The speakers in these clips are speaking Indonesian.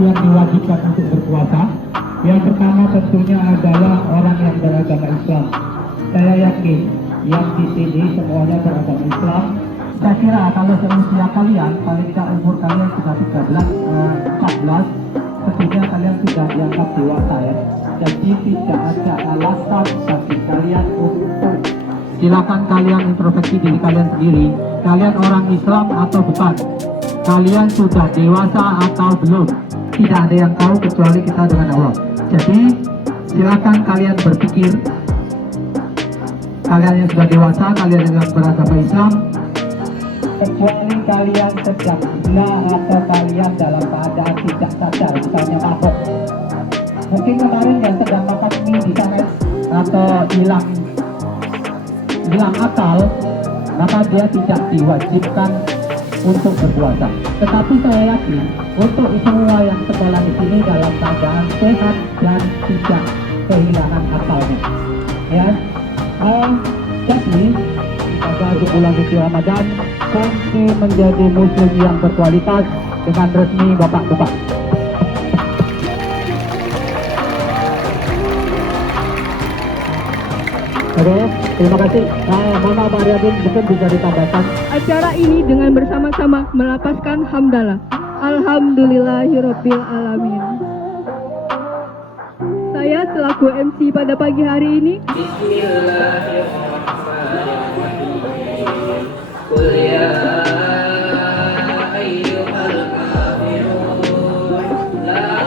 yang diwajibkan untuk berpuasa? Yang pertama tentunya adalah orang yang beragama Islam. Saya yakin yang di sini semuanya beragama Islam. Saya kira kalau seusia kalian, paling tidak umur kalian sudah 14, ketika kalian sudah dianggap dewasa ya. Jadi tidak ada alasan bagi kalian untuk, silakan kalian introspeksi diri kalian sendiri. Kalian orang Islam atau bukan? Kalian sudah dewasa atau belum? Tidak ada yang tahu kecuali kita dengan Allah. Jadi silakan kalian berpikir, kalian yang sudah dewasa, kalian yang beragama Islam, kecuali kalian sedang gila atau kalian dalam keadaan tidak sadar, misalnya mabuk. Mungkin kemarin yang sedang makan mie di sana atau hilang akal, maka dia tidak diwajibkan untuk berpuasa. Tetapi saya yakin untuk semua yang sekolah di sini dalam keadaan sehat dan tidak kehilangan akalnya. Ya, jadi pada sebulan suci Ramadan kunci menjadi muslim yang berkualitas dengan resmi bapak-bapak. Oke, terima kasih. Mama Mariadun mungkin bisa ditambahkan. Acara ini dengan bersama-sama melapaskan hamdalah. Alhamdulillahirabbil alamin. Saya selaku MC pada pagi hari ini. Bismillahirrahmanirrahim. Qul ya ayyuhal kafirun la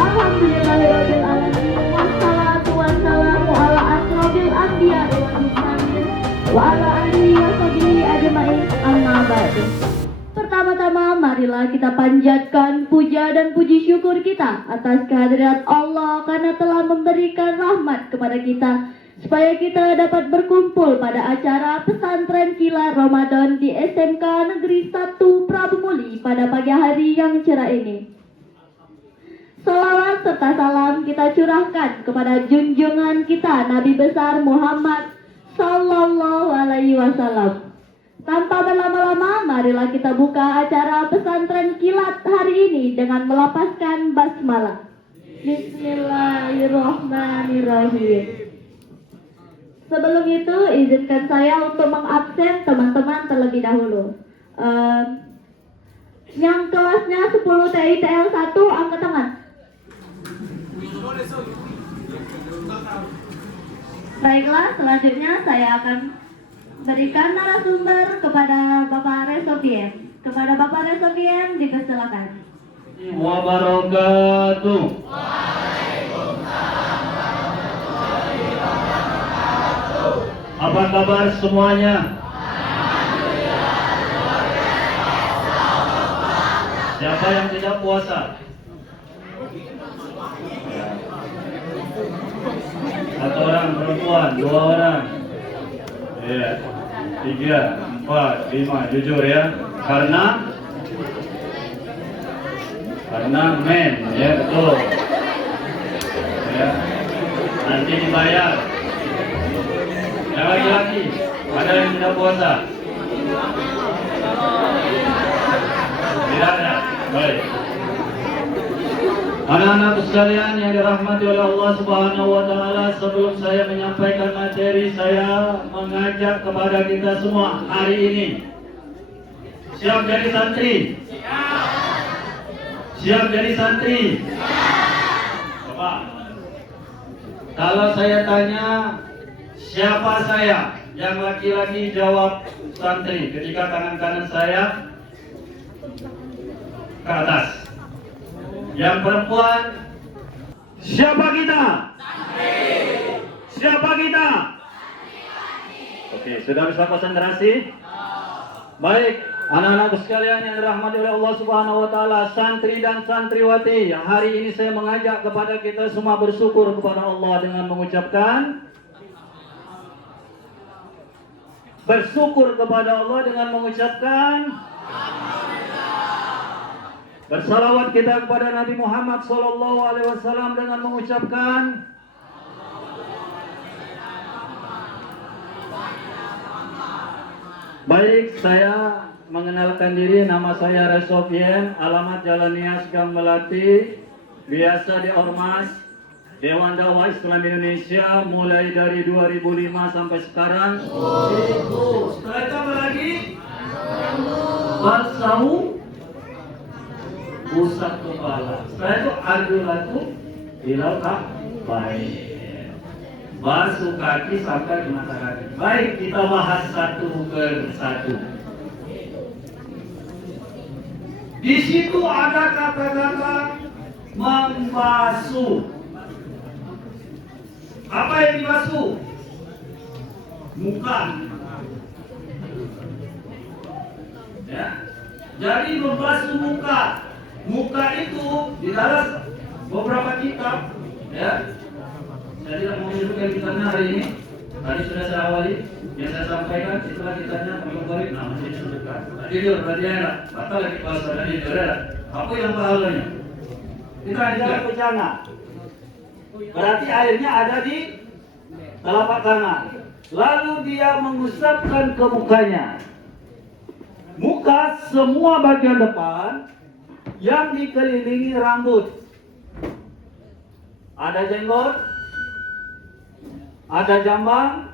Alhamdulillahirabbil alamin wassalatu wassalamu ala asrofil anbiya'i wal mursalin wa ala alihi wa sahbihi ajmain amma ba'du. Pertama-tama marilah kita panjatkan puja dan puji syukur kita atas kehadirat Allah karena telah memberikan rahmat kepada kita supaya kita dapat berkumpul pada acara pesantren kilat Ramadan di SMK Negeri 1 Prabu Muli pada pagi hari yang cerah ini. Salawat serta salam kita curahkan kepada junjungan kita Nabi besar Muhammad Sallallahu Alaihi Wasallam. Tanpa berlama-lama, marilah kita buka acara pesantren kilat hari ini dengan melapaskan basmalah. Bismillahirrahmanirrahim. Sebelum itu, izinkan saya untuk mengabsen teman-teman terlebih dahulu. Yang kelasnya 10 TITL 1, angkat tangan. Baiklah, selanjutnya saya akan berikan narasumber kepada Bapak Resovien. Kepada Bapak Resovien dipersilakan. Wabarakatuh. Apa kabar semuanya? Siapa yang tidak puasa? Satu orang perempuan, 2 orang. Ya, 3, 4, 5, jujur ya. Karena men, ya betul. Ya, nanti dibayar. Yang laki-laki, ada yang tidak puasa? Tidak ada. Baik. Anak-anak sekalian yang dirahmati oleh Allah Subhanahu wa taala, sebelum saya menyampaikan materi, saya mengajak kepada kita semua hari ini. Siap jadi santri? Siap jadi santri? Coba. Kalau saya tanya siapa saya, yang laki-laki jawab santri. Ketika tangan kanan saya ke atas. Yang perempuan, siapa kita? Siapa kita? Oke, sudah bisa konsentrasi? Baik, anak-anakku sekalian yang dirahmati oleh Allah Subhanahu wa taala, santri dan santriwati, hari ini saya mengajak kepada kita semua bersyukur kepada Allah dengan mengucapkan bersyukur kepada Allah dengan mengucapkan bersalawat kita kepada Nabi Muhammad SAW dengan mengucapkan baik, saya mengenalkan diri, nama saya Resofien, alamat Jalan Nias Gang Melati, biasa di Ormas Dewan Dakwah Islam Indonesia mulai dari 2005 sampai sekarang. Setelah itu apa lagi? Basau pusat kepala. Setelah itu adulatu ilal baik. Basuh kaki sampai ke mata kaki. Baik, kita bahas satu per satu. Di situ ada kata-kata membasuh. Apa yang dibasuh? Muka. Ya. Jadi membasuh muka. Muka itu di dalam beberapa kitab, ya. Saya tidak mau menyebutkan kitabnya hari ini. Tadi sudah saya awali. Yang saya sampaikan setelah kitanya kembali. Nah, masih disebutkan. Tadi dia berarti enak. Kata lagi bahasa tadi dia. Apa yang pahalanya? Kita di dalam bejana. Berarti airnya ada di telapak tangan. Lalu dia mengusapkan ke mukanya. Muka semua bagian depan yang dikelilingi rambut. Ada jenggot, ada jambang,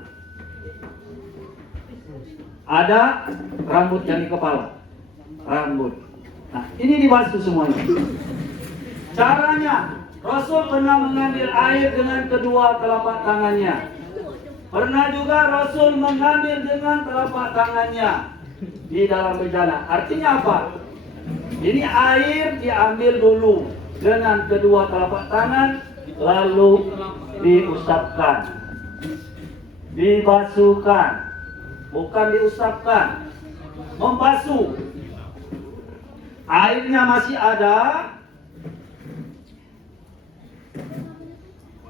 ada rambut yang di kepala. Rambut. Nah, ini dibasuh semuanya. Caranya, Rasul pernah mengambil air dengan kedua telapak tangannya. Pernah juga Rasul mengambil dengan telapak tangannya di dalam bejana. Artinya apa? Ini air diambil dulu dengan kedua telapak tangan, lalu diusapkan, dibasuhkan, bukan diusapkan, membasuh. Airnya masih ada,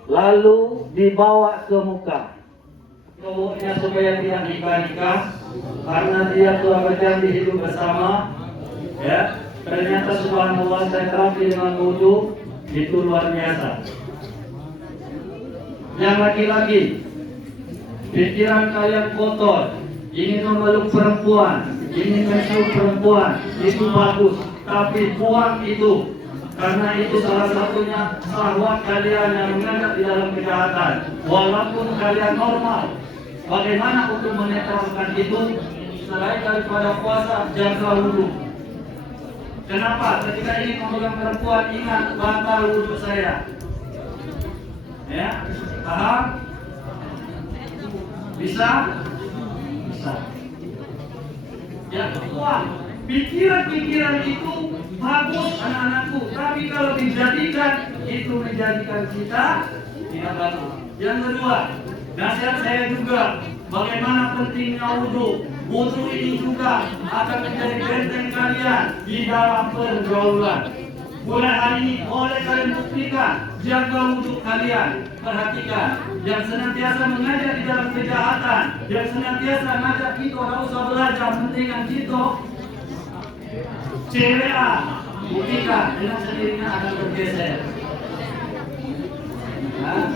lalu dibawa ke muka. Cowoknya supaya dia nikah, karena dia telah berjanji hidup bersama. Ya, ternyata subhanallah saya terapi dengan wudhu itu luar biasa. Yang laki-laki, pikiran kalian kotor, ingin memeluk perempuan, ingin mencium perempuan, itu bagus, tapi buang itu. Karena itu salah satunya syahwat kalian yang mengendap di dalam kejahatan. Walaupun kalian normal, bagaimana untuk menetralkan itu? Selain daripada puasa, jaga wudhu. Kenapa? Ketika ingin memegang perempuan, ingat batal wudhu saya. Ya, paham? Bisa? Bisa. Ya, buang. Pikiran-pikiran itu bagus anak-anakku, tapi kalau dijadikan itu menjadikan kita tidak bagus. Yang kedua, nasihat saya juga bagaimana pentingnya wudhu. Wudhu ini juga akan menjadi benteng kalian di dalam pergaulan. Mulai hari ini boleh kalian buktikan, jaga wudhu kalian. Perhatikan, yang senantiasa mengajak di dalam kejahatan, yang senantiasa mengajak kita tidak usah belajar pentingan kita. CWA, buktikan dengan sendirinya akan bergeser. Nah,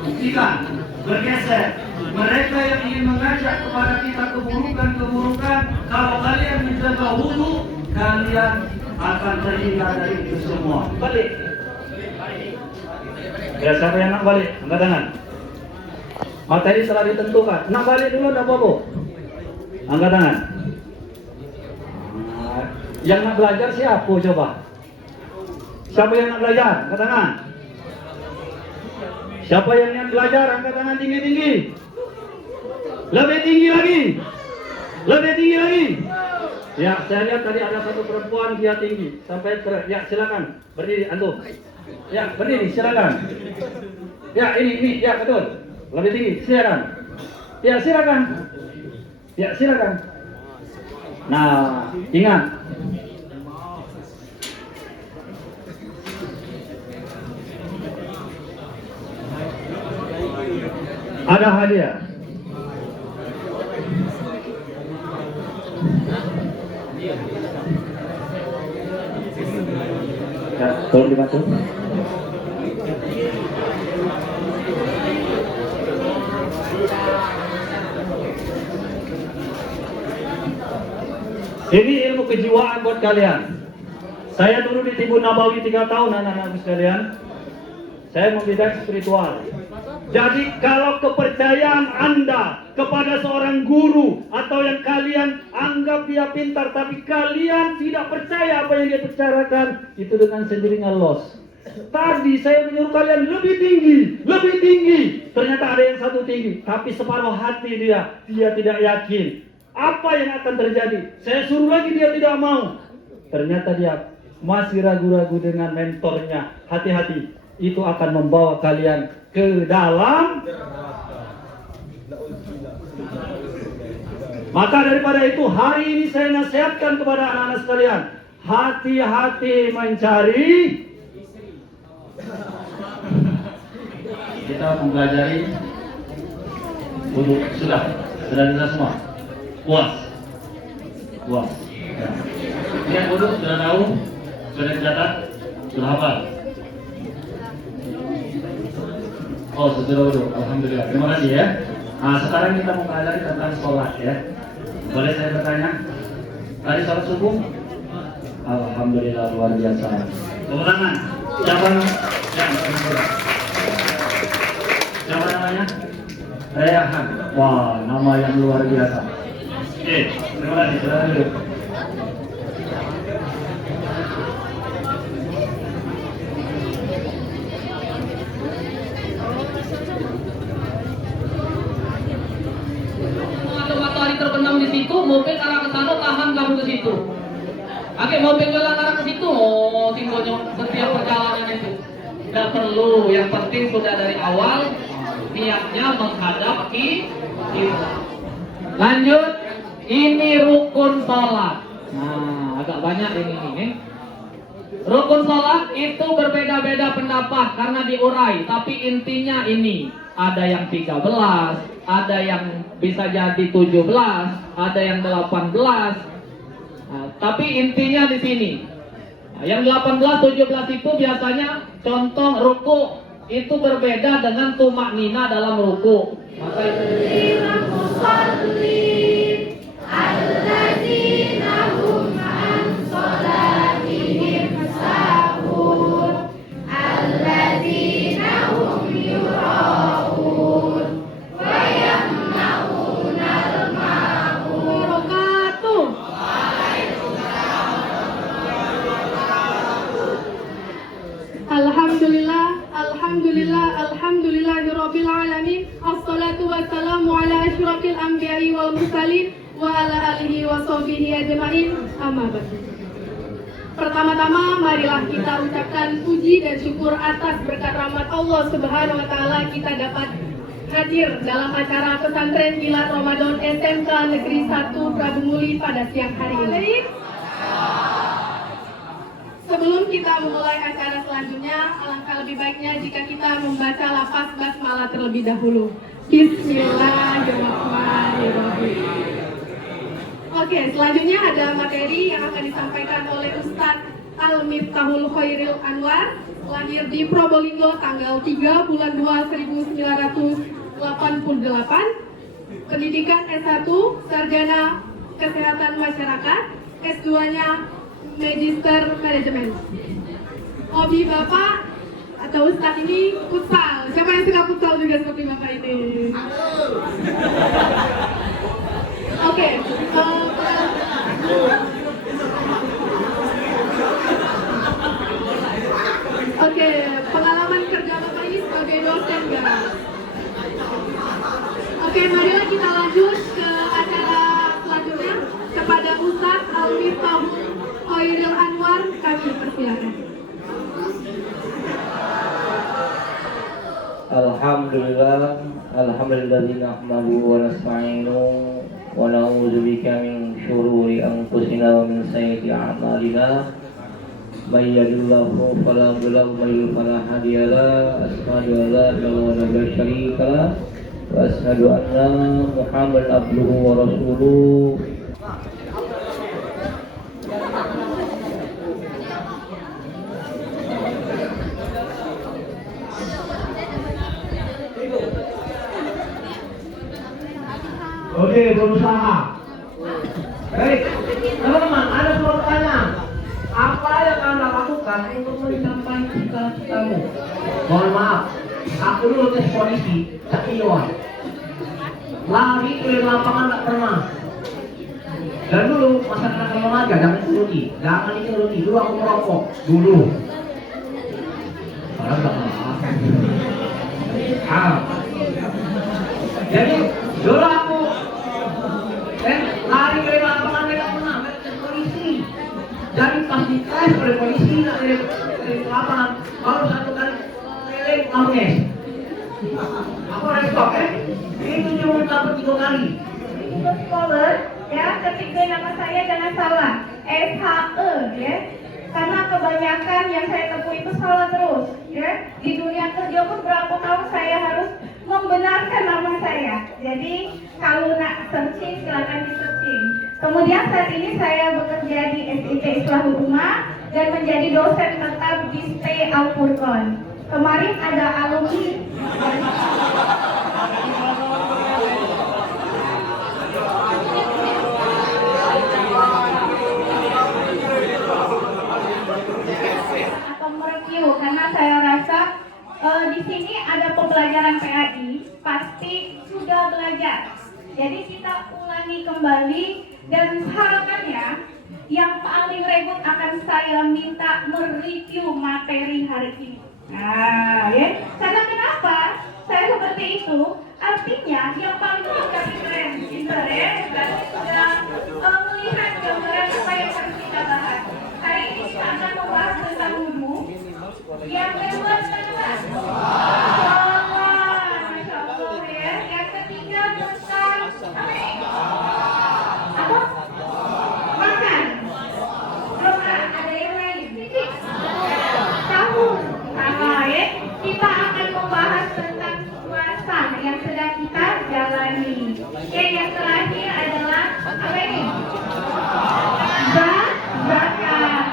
buktikan, bergeser. Mereka yang ingin mengajak kepada kita keburukan-keburukan, kalau kalian menjaga wudhu, kalian akan terhindar dari itu semua. Balik. Ya, siapa yang nak balik? Angkat tangan. Materi telah ditentukan. Nak balik dulu, tidak apa-apa. Angkat tangan. Yang nak belajar siapa coba? Siapa yang nak belajar? Angkat tangan. Siapa yang niat belajar, angkat tangan tinggi-tinggi. Lebih tinggi lagi. Lebih tinggi lagi. Ya, saya lihat tadi ada satu perempuan, dia tinggi sampai ya, silakan berdiri antum. Ya, berdiri silakan. Ya, ini ya betul. Lebih tinggi, silakan. Ya, silakan. Ya, silakan. Nah, ingat. Ada hadiah. Ya, tolong dibantu. Ini ilmu kejiwaan buat kalian. Saya dulu di Tibun Nabawi 3 tahun, anak-anak sekalian. Saya membidak spiritual. Jadi kalau kepercayaan Anda kepada seorang guru atau yang kalian anggap dia pintar tapi kalian tidak percaya apa yang dia bicarakan, itu dengan sendirinya loss. Tadi saya menyuruh kalian lebih tinggi. Ternyata ada yang satu tinggi, tapi separuh hati dia tidak yakin. Apa yang akan terjadi? Saya suruh lagi dia tidak mau. Ternyata dia masih ragu-ragu dengan mentornya. Hati-hati, itu akan membawa kalian ke dalam. Maka daripada itu hari ini saya nasihatkan kepada anak-anak sekalian, hati-hati mencari. Kita mempelajari sudah kita semua puas. Ya. Lihat wudu sudah tahu, sudah dicatat, sudah hafal. Oh, sudah wudu. Alhamdulillah. Terima kasih ya. Nah, sekarang kita mau belajar tentang sholat ya. Boleh saya bertanya? Tadi sholat subuh? Alhamdulillah luar biasa. Tepuk tangan. Siapa namanya? Reyahan. Wah, nama yang luar biasa. Oke, terima kasih. Silakan duduk. Matahari terbenam di situ, mobil arah ke sana, tahan kamu ke situ. Oke, mobil jalan arah ke situ, tinggalnya setiap perjalanan itu. Tidak perlu, yang penting sudah dari awal niatnya menghadap kiblat. Lanjut, ini rukun sholat. Nah, agak banyak ini. Rukun sholat itu berbeda-beda pendapat karena diurai, tapi intinya ini. Ada yang 13, ada yang bisa jadi 17, ada yang 18. Nah, tapi intinya di sini. Nah, yang 18, 17 itu biasanya contoh ruku itu berbeda dengan tumak nina dalam ruku. Maka Alhamdulillahirabbil alamin. Assalatu wassalamu ala asyrafil anbiya'i wal mursalin wa ala alihi wa sahbihi ajmain. Amma ba'du. Pertama-tama marilah kita ucapkan puji dan syukur atas berkat rahmat Allah Subhanahu wa taala kita dapat hadir dalam acara pesantren Kilat Ramadan SMK Negeri 1 Prabu Muli pada siang hari ini. Sebelum kita memulai acara selanjutnya, alangkah lebih baiknya jika kita membaca lafaz basmalah terlebih dahulu. Bismillahirrahmanirrahim. Oke, selanjutnya ada materi yang akan disampaikan oleh Ustadz Al-Miftahul Khairil Anwar, lahir di Probolinggo tanggal 3 bulan 2 1988, pendidikan S1, sarjana kesehatan masyarakat, S2-nya Magister Manajemen. Hobi Bapak atau Ustadz ini futsal. Siapa yang suka futsal juga seperti Bapak ini? Oke. Oke, pengalaman kerja Bapak ini sebagai dosen, guys. Oke, marilah kita lanjut ke acara selanjutnya kepada Ustadz Al-Miftahul Khairil Anwar, kami persilakan. Alhamdulillah nahmaduhu wa nasta'inuhu wa na'udzu bika min syururi anfusina wa min sayyiati a'malina may yahdihillahu fala mudilla lahu wa may yudlil fala hadiya lahu asyhadu an la ilaha illallah wa syarika lahu wa asyhadu anna Muhammadan abduhu wa rasuluh. Oke, berusaha. Baik, teman-teman, ada sebuah pertanyaan. Apa yang Anda lakukan untuk mencapai cita-citamu? Mohon maaf, aku dulu tes polisi, tak iluan. Lari ke lapangan tak pernah. Dan dulu masyarakat yang mengajar, jangan dituruti. Dulu aku merokok, dulu. Padahal tak maaf. Jadi, dulu aku lari ke lapangan tidak pernah, tes polisi. Jadi pas dites oleh polisi dari lapangan, baru satu kali keliling langsung. Aku respok itu cuma dapat 3 kali. Scholar, ya, ketik nama saya jangan salah, SHE, ya. Karena kebanyakan yang saya tempuh itu salah terus, ya. Di dunia kerja pun berapa tahun saya harus membenarkan nama saya. Jadi kalau nak searching silakan di searching. Kemudian saat ini saya bekerja di SIT Islahul Ummah dan menjadi dosen tetap di ST Al-Furqon. Kemarin ada alumni atau mereview karena saya rasa di sini ada pembelajaran PAI pasti sudah belajar. Jadi kita ulangi kembali dan harapannya yang paling rebut akan saya minta mereview materi hari ini. Nah, ya. Karena kenapa saya seperti itu? Artinya yang paling pintar ya, berarti sudah melihat gambaran apa yang harus kita bahas. Hari ini kita akan membahas tentang wudhu. Yang kedua tentang sholat, masya Allah ya. Yang ketiga tentang apa? Makan. Belum ada yang lain. Titik. Sahur. Ya. Kita akan membahas tentang puasa yang sedang kita jalani. Oke, yang terakhir adalah apa ini? Zakat.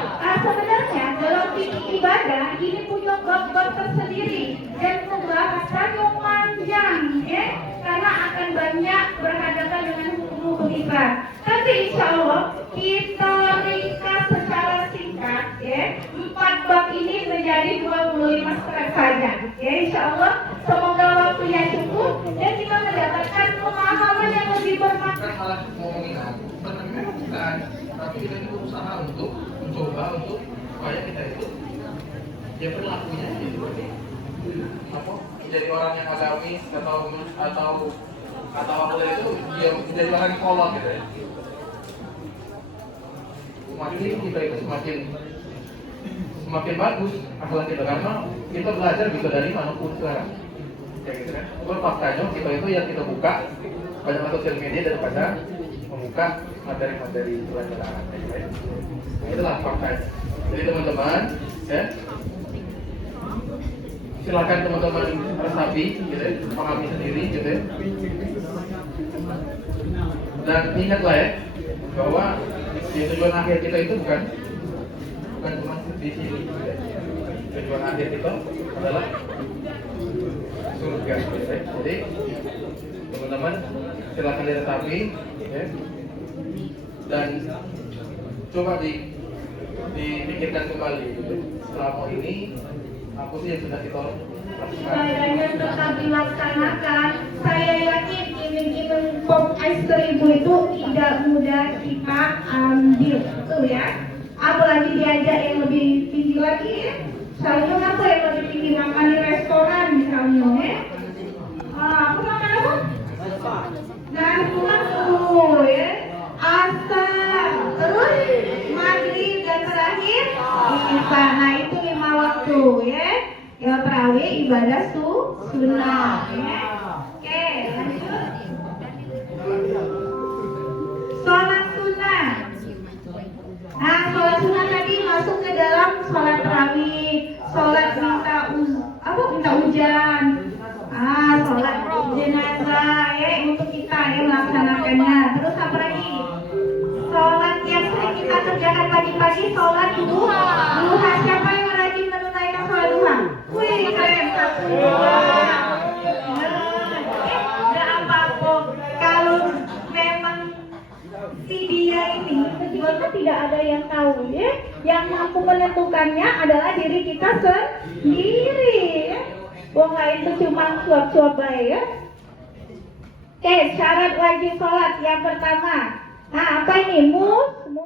Sebenarnya dalam fikih ibadah ini punya bab-bab tersendiri dan pembahasan yang panjang, ya, karena akan banyak berhadapan dengan hukum-hukum Islam. Tapi insya Allah kita ringkas secara singkat, ya, 4 bab ini menjadi 25 slide saja. Ya, insya Allah semoga waktunya cukup dan kita mendapatkan pemahaman yang lebih bermakna. Salah ngomongin aku, sebenarnya bukan, tapi kita itu berusaha untuk mencoba untuk supaya kita itu ya berlakunya jadi apa? Jadi orang yang agamis atau apa itu dia menjadi orang yang kolot gitu ya. Semakin kita itu semakin bagus akhlak kita karena kita belajar bisa dari manapun sekarang. Kayak gitu kan. Faktanya kita itu yang kita buka banyak sosial media daripada membuka materi-materi pelajaran. Nah, itulah faktanya. Jadi teman-teman, ya, silakan teman-teman resapi, gitu, ya, pahami sendiri, gitu. Ya. Dan ingatlah ya bahwa tujuan akhir kita itu bukan cuma di sini. Gitu, ya. Tujuan akhir kita adalah surga. Gitu, ya. Jadi teman-teman silakan diresapi, ya, dan coba dipikirkan kembali. Gitu. Selama ini aku sih yang sudah kita lakukan. Ibadahnya tetap dilaksanakan. Saya yakin iming-iming pop es 1000 itu tidak mudah kita ambil, tuh ya. Apalagi diajak yang lebih tinggi lagi ya. Misalnya apa yang lebih tinggi, makan di restoran misalnya ya. Aku makan apa? ibadah sunnah. Ya. Oke, lanjut. Sholat sunnah. Nah, sholat sunnah tadi masuk ke dalam sholat tarawih, sholat minta hujan, sholat jenazah ya untuk kita yang melaksanakannya. Terus apa lagi? Sholat yang sering kita kerjakan pagi-pagi, sholat duha. Duha, siapa yang rajin menunaikan sholat duha? Wih, keren, satu dua. Nggak apa-apa. Kalau memang si dia ini sebetulnya tidak ada yang tahu ya. Yang mampu menentukannya adalah diri kita sendiri ya. Wong lain itu cuma suap-suap baik ya. Oke, syarat wajib sholat yang pertama. Nah, apa ini?